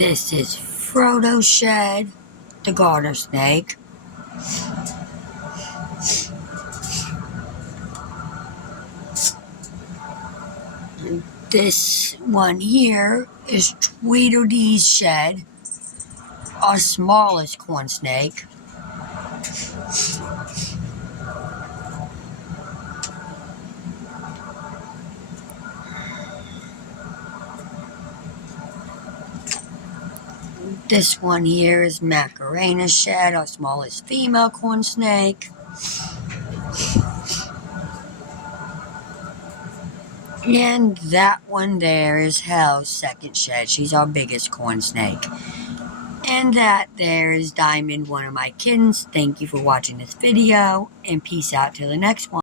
This is Frodo's shed, the garter snake. This one here is Tweedledee's shed, our smallest corn snake. This one here is Macarena's shed, our smallest female corn snake. And that one there is Hell's second shed. She's our biggest corn snake. And that there is Diamond, one of my kittens. Thank you for watching this video, and peace out till the next one.